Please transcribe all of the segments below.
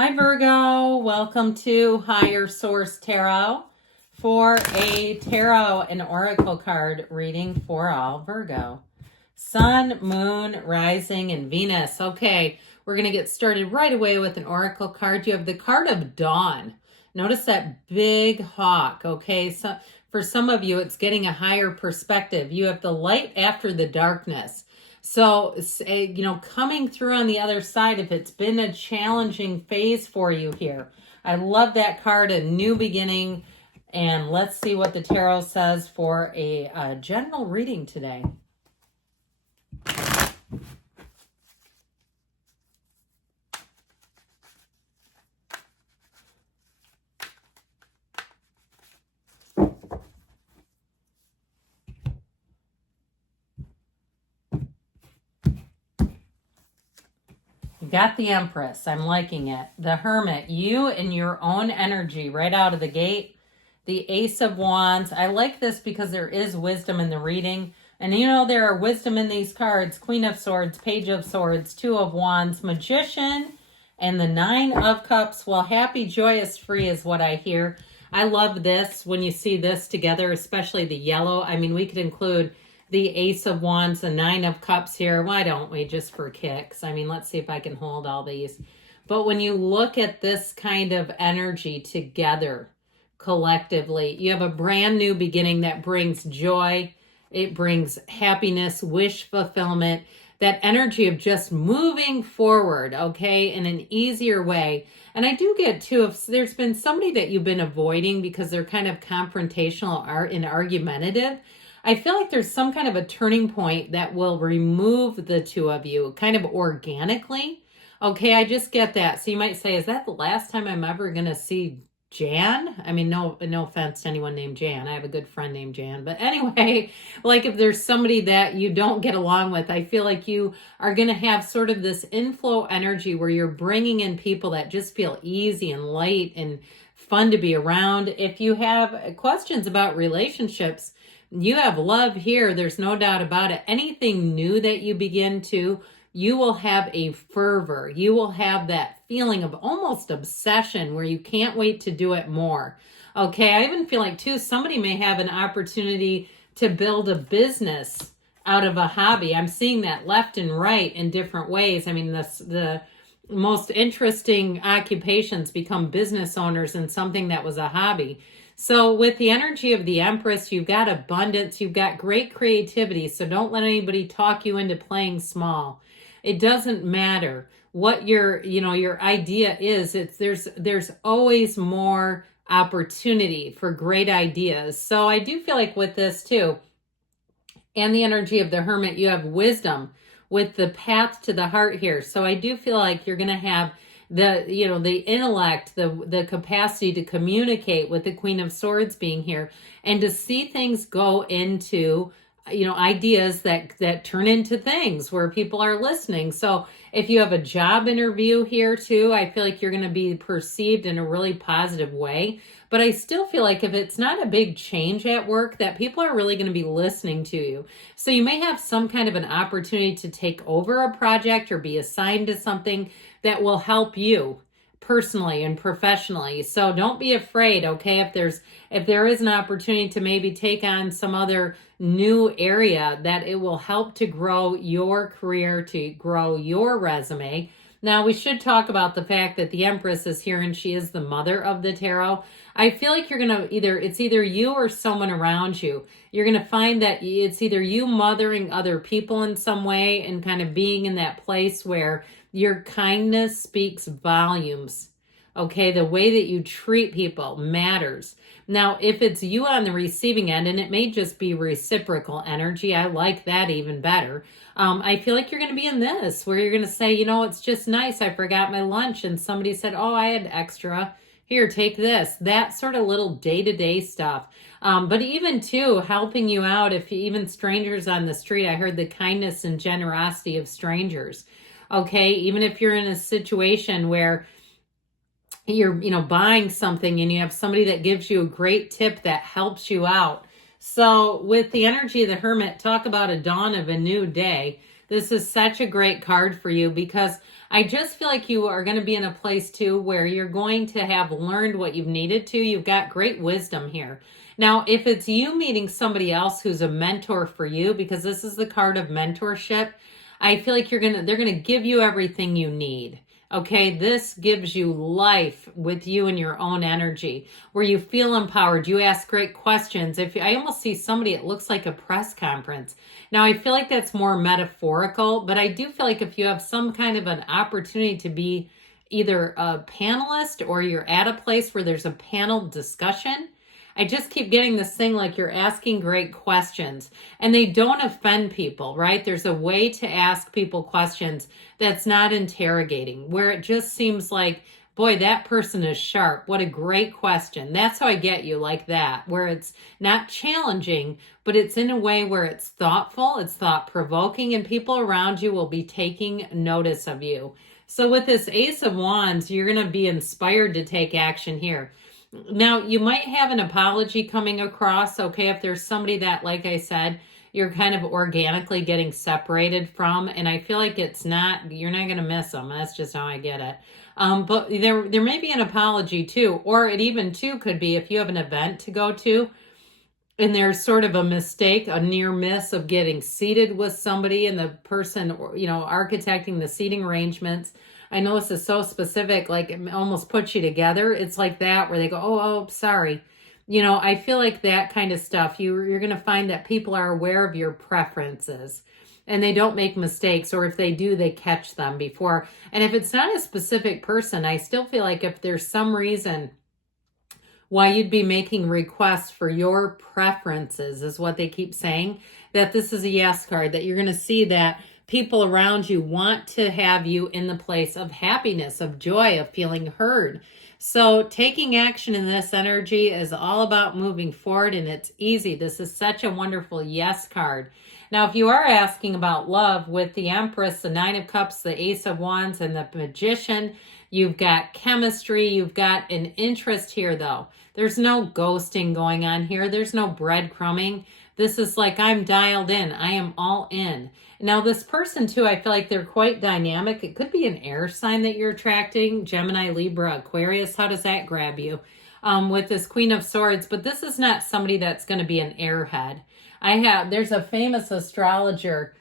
Hi Virgo, welcome to Higher Source Tarot for a tarot and oracle card reading for all Virgo. Sun, Moon, Rising, and Venus. Okay, we're going to get started right away with an oracle card. You have the card of Dawn. Notice that big hawk, okay? So for some of you, it's getting a higher perspective. You have the light after the darkness. So, coming through on the other side, if it's been a challenging phase for you here, I love that card, a new beginning. And let's see what the tarot says for a general reading today. Got the Empress. I'm liking it. The Hermit. You and your own energy right out of the gate. The Ace of Wands. I like this because there is wisdom in the reading. And there are wisdom in these cards. Queen of Swords, Page of Swords, Two of Wands, Magician, and the Nine of Cups. Well, happy, joyous, free is what I hear. I love this when you see this together, especially the yellow. I mean, we could include the Ace of Wands, the Nine of Cups here. Why don't we, just for kicks? I mean, let's see if I can hold all these. But when you look at this kind of energy together, collectively, you have a brand new beginning that brings joy. It brings happiness, wish fulfillment, that energy of just moving forward, okay, in an easier way. And I do get, too, if there's been somebody that you've been avoiding because they're kind of confrontational and argumentative, I feel like there's some kind of a turning point that will remove the two of you kind of organically. Okay, I just get that. So you might say, is that the last time I'm ever going to see Jan? I mean, no offense to anyone named Jan. I have a good friend named Jan. But anyway, like if there's somebody that you don't get along with, I feel like you are going to have sort of this inflow energy where you're bringing in people that just feel easy and light and fun to be around. If you have questions about relationships, you have love here. There's no doubt about it. Anything new that you begin to, you will have a fervor. You will have that feeling of almost obsession where you can't wait to do it more. Okay, I even feel like, too, somebody may have an opportunity to build a business out of a hobby. I'm seeing that left and right in different ways. I mean, the most interesting occupations become business owners in something that was a hobby. So with the energy of the Empress, you've got abundance, you've got great creativity. So don't let anybody talk you into playing small. It doesn't matter what your idea is. There's always more opportunity for great ideas. So I do feel like with this too, and the energy of the Hermit, you have wisdom with the path to the heart here. So I do feel like you're going to have the intellect, the capacity to communicate with the Queen of Swords being here and to see things go into, ideas that turn into things where people are listening. So if you have a job interview here too, I feel like you're going to be perceived in a really positive way. But I still feel like if it's not a big change at work, that people are really going to be listening to you. So you may have some kind of an opportunity to take over a project or be assigned to something that will help you personally and professionally. So don't be afraid, okay? If there is an opportunity to maybe take on some other new area, that it will help to grow your career, to grow your resume. Now, we should talk about the fact that the Empress is here and she is the mother of the tarot. I feel like you're going to it's either you or someone around you. You're going to find that it's either you mothering other people in some way and kind of being in that place where your kindness speaks volumes. Okay, the way that you treat people matters. Now, if it's you on the receiving end, and it may just be reciprocal energy, I like that even better. I feel like you're going to be in this, where you're going to say, it's just nice. I forgot my lunch, and somebody said, oh, I had extra. Here, take this. That sort of little day-to-day stuff. But even, too, helping you out, even strangers on the street, I heard the kindness and generosity of strangers. Okay, even if you're in a situation where you're, buying something and you have somebody that gives you a great tip that helps you out. So with the energy of the Hermit, talk about a dawn of a new day. This is such a great card for you because I just feel like you are going to be in a place too where you're going to have learned what you've needed to. You've got great wisdom here. Now, if it's you meeting somebody else who's a mentor for you, because this is the card of mentorship, I feel like they're going to give you everything you need. Okay, this gives you life with you and your own energy, where you feel empowered. You ask great questions. I almost see somebody, it looks like a press conference. Now, I feel like that's more metaphorical, but I do feel like if you have some kind of an opportunity to be either a panelist or you're at a place where there's a panel discussion, I just keep getting this thing like you're asking great questions and they don't offend people, right? There's a way to ask people questions that's not interrogating, where it just seems like, boy, that person is sharp. What a great question. That's how I get you, like that, where it's not challenging, but it's in a way where it's thoughtful, it's thought-provoking, and people around you will be taking notice of you. So with this Ace of Wands, you're going to be inspired to take action here. Now, you might have an apology coming across, okay, if there's somebody that, like I said, you're kind of organically getting separated from, and I feel like you're not going to miss them. That's just how I get it. But there may be an apology too, or it even too could be if you have an event to go to, and there's sort of a mistake, a near miss of getting seated with somebody, and the person, architecting the seating arrangements. I know this is so specific, like it almost puts you together. It's like that where they go, oh, sorry. I feel like that kind of stuff, you're going to find that people are aware of your preferences and they don't make mistakes, or if they do, they catch them before. And if it's not a specific person, I still feel like if there's some reason why you'd be making requests for your preferences, is what they keep saying, that this is a yes card, that you're going to see that people around you want to have you in the place of happiness, of joy, of feeling heard. So taking action in this energy is all about moving forward, and it's easy. This is such a wonderful yes card. Now, if you are asking about love, with the Empress, the Nine of Cups, the Ace of Wands, and the Magician, you've got chemistry, you've got an interest here, though. There's no ghosting going on here. There's no breadcrumbing. This is like, I'm dialed in. I am all in. Now, this person, too, I feel like they're quite dynamic. It could be an air sign that you're attracting. Gemini, Libra, Aquarius. How does that grab you? With this Queen of Swords. But this is not somebody that's going to be an airhead. There's a famous astrologer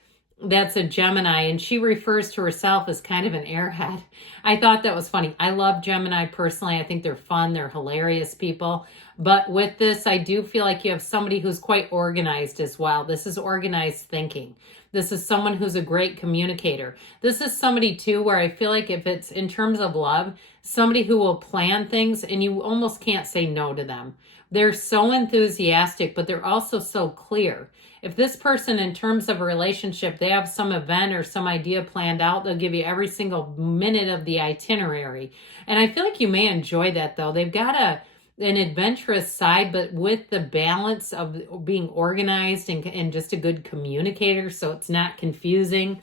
that's a Gemini, and she refers to herself as kind of an airhead. I thought that was funny. I love Gemini personally. I think they're fun. They're hilarious people. But with this, I do feel like you have somebody who's quite organized as well. This is organized thinking. This is someone who's a great communicator. This is somebody, too, where I feel like if it's in terms of love, somebody who will plan things and you almost can't say no to them. They're so enthusiastic, but they're also so clear. If this person, in terms of a relationship, they have some event or some idea planned out, they'll give you every single minute of the itinerary. And I feel like you may enjoy that, though. They've got an adventurous side, but with the balance of being organized and just a good communicator, so it's not confusing.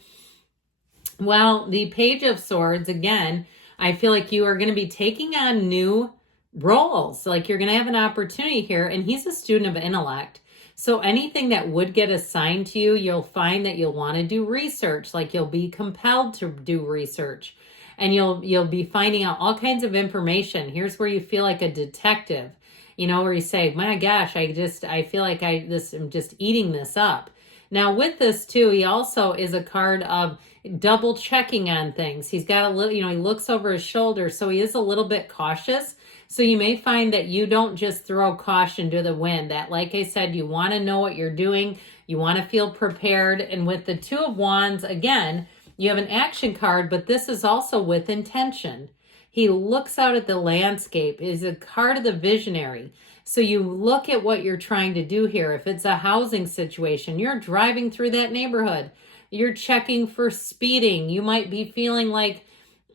Well, the Page of Swords, again, I feel like you are going to be taking on new roles. Like you're going to have an opportunity here, and he's a student of intellect. So anything that would get assigned to you, you'll find that you'll want to do research, like you'll be compelled to do research. And you'll be finding out all kinds of information. Here's where you feel like a detective, where you say, my gosh, I feel like I'm just eating this up. Now with this too, he also is a card of double checking on things. He's got a little, he looks over his shoulder, so he is a little bit cautious. So you may find that you don't just throw caution to the wind, that, like I said, you want to know what you're doing. You want to feel prepared. And with the Two of Wands, again, you have an action card, but this is also with intention. He looks out at the landscape, is a card of the visionary. So you look at what you're trying to do here. If it's a housing situation, you're driving through that neighborhood. You're checking for speeding. You might be feeling like,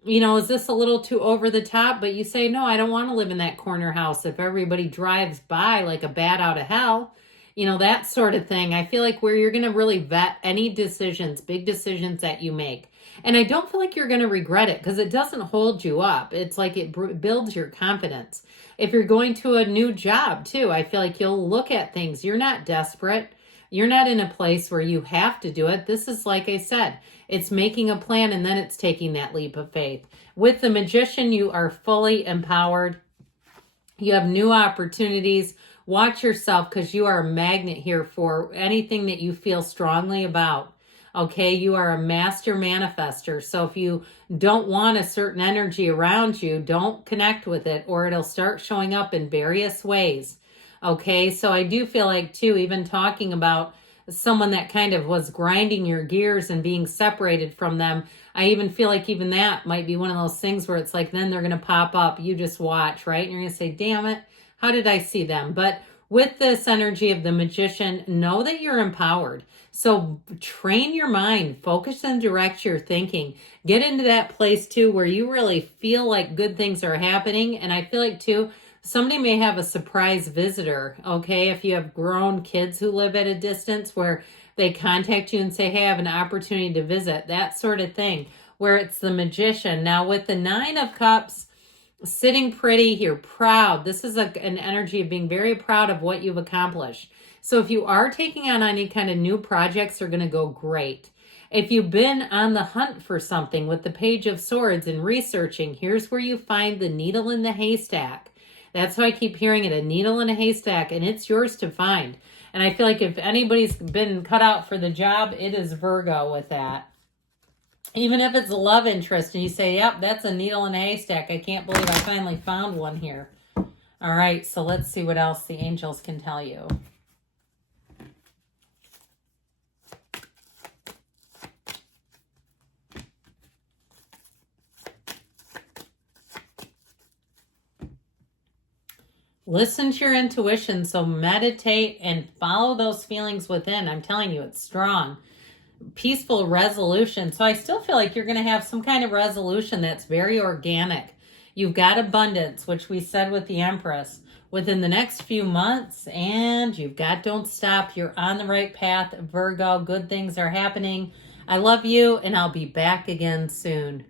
is this a little too over the top? But you say, no, I don't want to live in that corner house if everybody drives by like a bat out of hell. That sort of thing. I feel like where you're going to really vet any decisions, big decisions that you make. And I don't feel like you're going to regret it because it doesn't hold you up. It's like it builds your confidence. If you're going to a new job too, I feel like you'll look at things. You're not desperate. You're not in a place where you have to do it. This is, like I said, it's making a plan and then it's taking that leap of faith. With the Magician, you are fully empowered. You have new opportunities. Watch yourself, because you are a magnet here for anything that you feel strongly about. Okay, you are a master manifester. So if you don't want a certain energy around you, don't connect with it, or it'll start showing up in various ways. Okay, so I do feel like, too, even talking about someone that kind of was grinding your gears and being separated from them, I even feel like even that might be one of those things where it's like, then they're going to pop up. You just watch, right? And you're going to say, damn it, how did I see them? But with this energy of the Magician, know that you're empowered. So train your mind, focus and direct your thinking. Get into that place, too, where you really feel like good things are happening. And I feel like, too, somebody may have a surprise visitor, okay? If you have grown kids who live at a distance where they contact you and say, hey, I have an opportunity to visit, that sort of thing, where it's the Magician. Now, with the Nine of Cups, sitting pretty, you're proud. This is an energy of being very proud of what you've accomplished. So if you are taking on any kind of new projects, they're going to go great. If you've been on the hunt for something with the Page of Swords and researching, here's where you find the needle in the haystack. That's how I keep hearing it, a needle in a haystack, and it's yours to find. And I feel like if anybody's been cut out for the job, it is Virgo with that. Even if it's a love interest and you say, yep, that's a needle in a haystack. I can't believe I finally found one here. All right, so let's see what else the angels can tell you. Listen to your intuition, so meditate and follow those feelings within. I'm telling you, it's strong. Peaceful resolution. So I still feel like you're going to have some kind of resolution that's very organic. You've got abundance, which we said with the Empress, within the next few months, and you've got don't stop. You're on the right path, Virgo. Good things are happening. I love you, and I'll be back again soon.